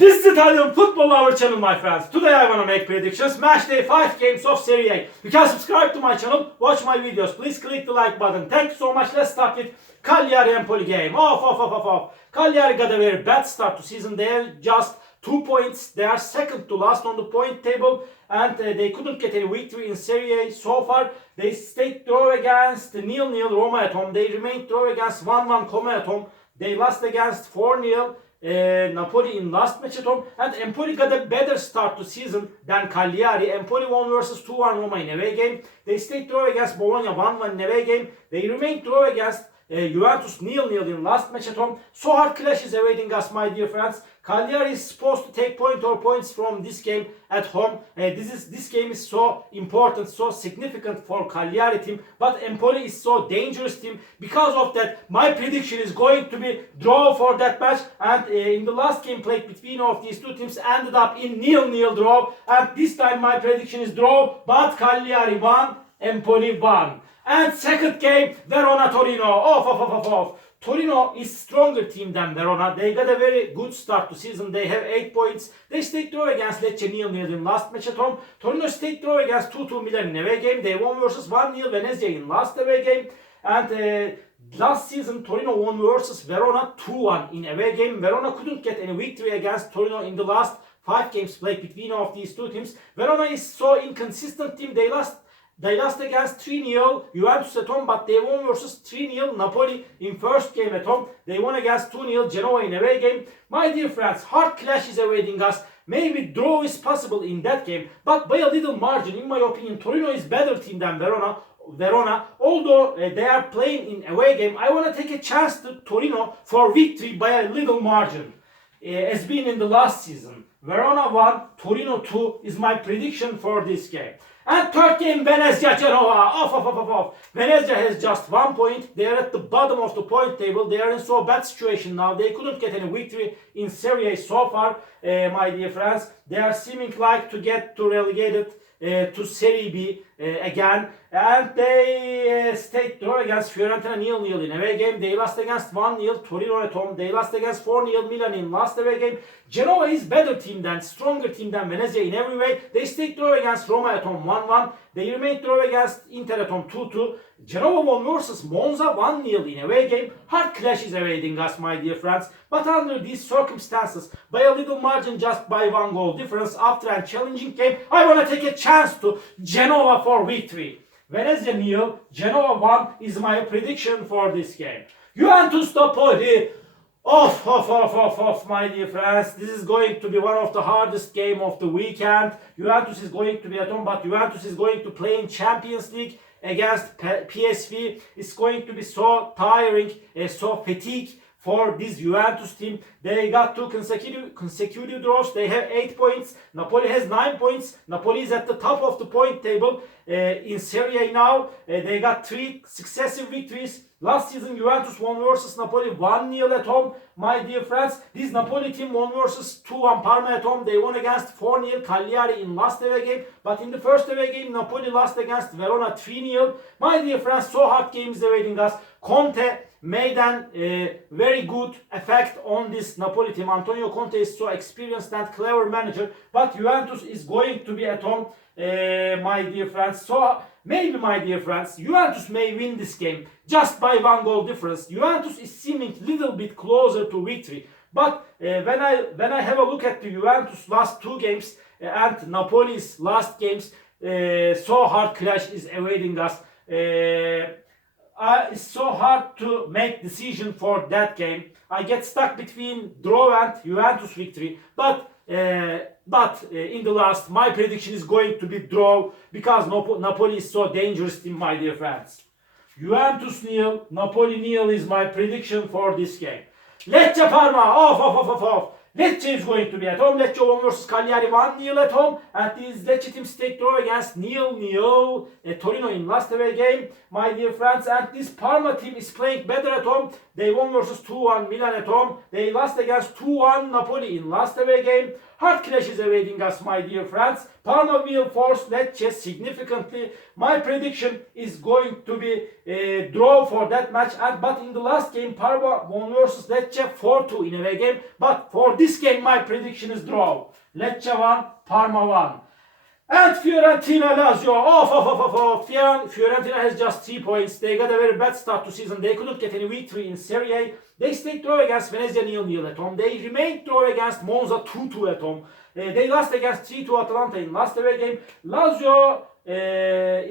This is Italian Football Hour channel, my friends. Today I want to make predictions. Match day 5 games of Serie A. You can subscribe to my channel, watch my videos. Please click the like button. Thank you so much. Let's start with Cagliari Empoli game. Cagliari got a very bad start to season. They have just 2 points. They are second to last on the point table. And they couldn't get any victory in Serie A so far. They stayed draw against 0-0 Roma at home. They remained draw against 1-1 Como at home. They lost against 4-0 Napoli in last match at home, and Empoli got a better start to season than Cagliari. Empoli won versus 2-1 Roma in away game. They stayed draw against Bologna 1-1 in away game. They remained draw against Juventus 0-0 in last match at home. So hard clash is awaiting us, my dear friends. Cagliari is supposed to take points from this game at home. This game is so important, so significant for Cagliari team. But Empoli is so dangerous team. Because of that, my prediction is going to be draw for that match. And in the last game played between of these two teams ended up in 0-0 draw. And this time my prediction is draw, but Cagliari won, Empoli won. And second game, Verona Torino. Torino is stronger team than Verona. They got a very good start to season. They have 8 points. They stayed draw against Lecce 0-0 in last match at home. Torino stayed draw against 2-2 Milan in away game. They won versus 1-0 Venezia in last away game. And last season Torino won versus Verona 2-1 in away game. Verona couldn't get any victory against Torino in the last 5 games played between of these two teams. Verona is so inconsistent team. They lost against 3-0 Juventus at home, but they won versus 3-0 Napoli in first game at home. They won against 2-0 Genoa in away game. My dear friends, hard clash is awaiting us. Maybe draw is possible in that game, but by a little margin. In my opinion, Torino is better team than Verona, although they are playing in away game. I want to take a chance to Torino for victory by a little margin, as been in the last season. Verona 1, Torino 2 is my prediction for this game. And third game, Venezia Genoa. Venezia has just 1 point. They are at the bottom of the point table. They are in so bad situation now. They couldn't get any victory in Serie so far, my dear friends. They are seeming like to get relegated to Serie B again. And they stayed draw against Fiorentina 0-0 in away game. They lost against 1-0 Torino at home. They lost against 4-0 Milan in last away game. Genoa is stronger team than Venezia in every way. They stayed draw against Roma at home 1-1. They remained draw against Inter at home 2-2. Genoa won versus Monza 1-0 in away game. Hard clash is awaiting us, my dear friends. But under these circumstances, by a little margin, just by 1 goal difference after a challenging game, I want to take a chance to Genoa for victory. Venezia 0, Genoa 1 is my prediction for this game. Juventus Napoli. My dear friends. This is going to be one of the hardest game of the weekend. Juventus is going to be at home, but Juventus is going to play in Champions League against PSV. It's going to be so tiring, so fatigue for this Juventus team. They got 2 consecutive draws. They have 8 points. Napoli has 9 points. Napoli is at the top of the point table in Serie A now. They got 3 successive victories. Last season Juventus won versus Napoli 1-0 at home. My dear friends, this Napoli team won versus 2-1 Parma at home. They won against 4-0 Cagliari in last away game. But in the first away game, Napoli lost against Verona 3-0. My dear friends, so hard games awaiting us. Conte made a very good effect on this Napoli team. Antonio Conte is so experienced and clever manager. But Juventus is going to be at home, my dear friends. So maybe, my dear friends, Juventus may win this game just by 1 goal difference. Juventus is seeming a little bit closer to victory. But when I have a look at the Juventus last 2 games and Napoli's last games, so hard clash is awaiting us. It's so hard to make decision for that game. I get stuck between draw and Juventus victory. But in the last, my prediction is going to be draw because Napoli is so dangerous team, my dear friends. Juventus 0, Napoli 0 is my prediction for this game. Lecce Parma. Lecce is going to be at home. Lecce won versus Cagliari 1-0 at home. And this Lecce team stayed draw against 0-0 Torino in last away game, my dear friends. And this Parma team is playing better at home. They won versus 2-1 Milan at home. They lost against 2-1 Napoli in last away game. Hard clash is awaiting us, my dear friends. Parma will force Lecce significantly. My prediction is going to be a draw for that match. But in the last game, Parma won versus Lecce 4-2 in away game. But for this game, my prediction is draw. Lecce 1, Parma 1. And Fiorentina, Lazio, Fiorentina has just 3 points. They got a very bad start to season. They couldn't get any victory in Serie. They stayed draw against Venezia 0-0 at home. They remained draw against Monza 2-2 at home. They lost against 3-2 Atalanta in last away game. Lazio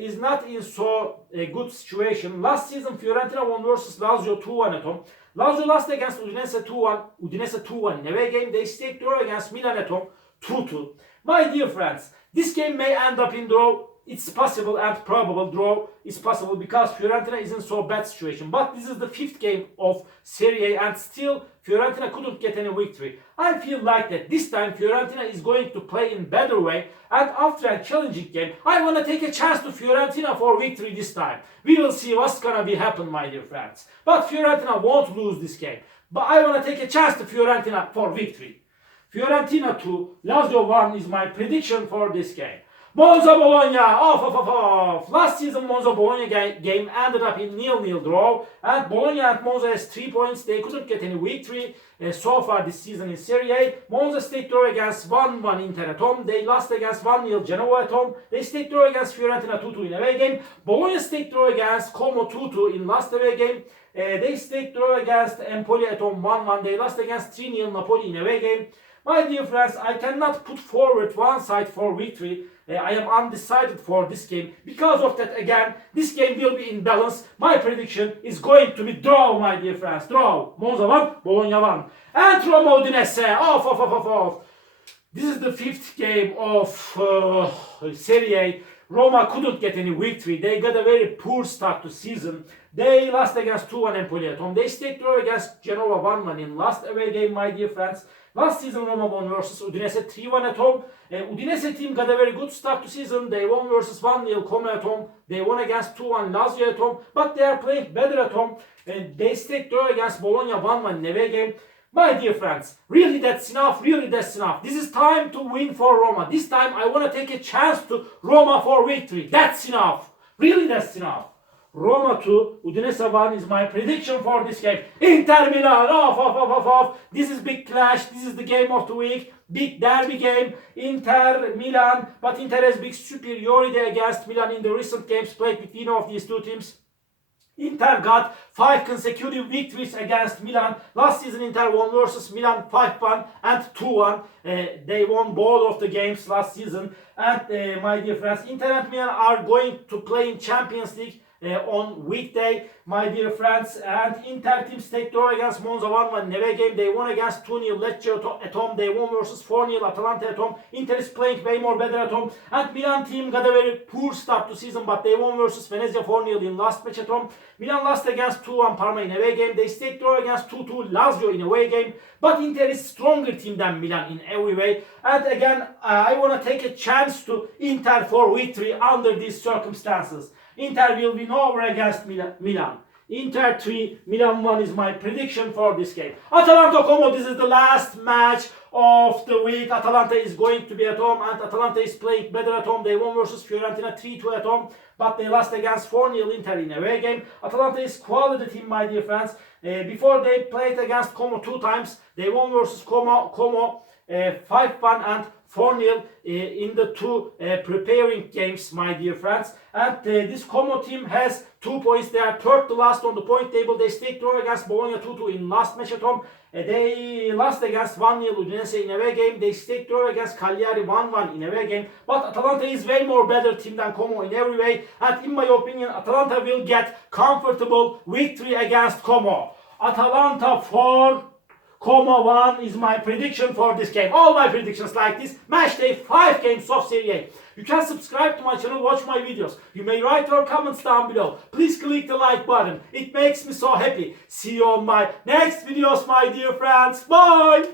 is not in so a good situation. Last season, Fiorentina won versus Lazio 2-1 at home. Lazio lost against Udinese 2-1 in away game. They stayed draw against Milan at home 2-2. My dear friends, this game may end up in draw. It's possible and probable draw is possible because Fiorentina is in so bad situation. But this is the 5th game of Serie and still Fiorentina couldn't get any victory. I feel like that this time Fiorentina is going to play in better way, and after a challenging game, I want to take a chance to Fiorentina for victory this time. We will see what's gonna be happen, my dear friends. But Fiorentina won't lose this game. But I want to take a chance to Fiorentina for victory. Fiorentina 2, Lazio 1 is my prediction for this game. Monza Bologna, Last season Monza Bologna game ended up in 0-0 draw, and Bologna and Monza has 3 points. They couldn't get any victory so far this season in Serie. Monza stayed draw against 1-1 Inter at home. They lost against 1-0 Genoa at home. They stayed draw against Fiorentina 2-2 in away game. Bologna stayed draw against Como 2-2 in last away game. They stayed draw against Empoli at home 1-1. They lost against 3-0 Napoli in away game. My dear friends, I cannot put forward one side for victory. I am undecided for this game. Because of that, again, this game will be in balance. My prediction is going to be draw, my dear friends. Draw. Monza 1, Bologna 1. And Roma Udinese. This is the 5th game of Serie. Roma couldn't get any victory. They got a very poor start to season. They lost against 2-1 Empoli at home. They stayed draw against Genoa 1-1 in last away game, my dear friends. Last season Roma won versus Udinese 3-1 at home. Udinese team got a very good start to season. They won versus 1-0 Como at home. They won against 2-1 Lazio at home. But they are playing better at home. They stayed draw against Bologna 1-1 in away game. My dear friends, really that's enough, This is time to win for Roma. This time I want to take a chance to Roma for victory. That's enough. Really that's enough. Roma 2, Udinese 1 is my prediction for this game. Inter Milan, This is big clash. This is the game of the week. Big derby game. Inter Milan. But Inter has big superiority against Milan in the recent games played between of these two teams. Inter got 5 consecutive victories against Milan. Last season Inter won versus Milan 5-1 and 2-1. They won both of the games last season. And my dear friends, Inter and Milan are going to play in Champions League on weekday, my dear friends. And Inter team stayed draw against Monza 1-1 in away game. They won against 2-0 Lecce at home. They won versus 4-0 Atalanta at home. Inter is playing way more better at home. And Milan team got a very poor start to season, but they won versus Venezia 4-0 in last match at home. Milan lost against 2-1 Parma in away game. They stayed draw against 2-2 Lazio in away game. But Inter is stronger team than Milan in every way. And again, I want to take a chance to Inter for victory under these circumstances. Inter will win over against Milan. Inter 3, Milan 1 is my prediction for this game. Atalanta Como, this is the last match of the week. Atalanta is going to be at home, and Atalanta is playing better at home. They won versus Fiorentina 3-2 at home, but they lost against 4-0 Inter in away game. Atalanta is quality team, my dear friends. Before they played against Como 2 times, they won versus Como 5-1 and 4-0 in the 2 preparing games, my dear friends. And this Como team has 2 points. They are third to last on the point table. They stayed draw against Bologna 2-2 in last match at home. They lost against 1-0 Udinese in away game. They stayed draw against Cagliari 1-1 in away game. But Atalanta is way more better team than Como in every way. And in my opinion, Atalanta will get comfortable victory against Como. Atalanta 4, Como 1 is my prediction for this game. All my predictions like this. Match day 5 games of Serie. You can subscribe to my channel, watch my videos. You may write your comments down below. Please click the like button. It makes me so happy. See you on my next videos, my dear friends. Bye!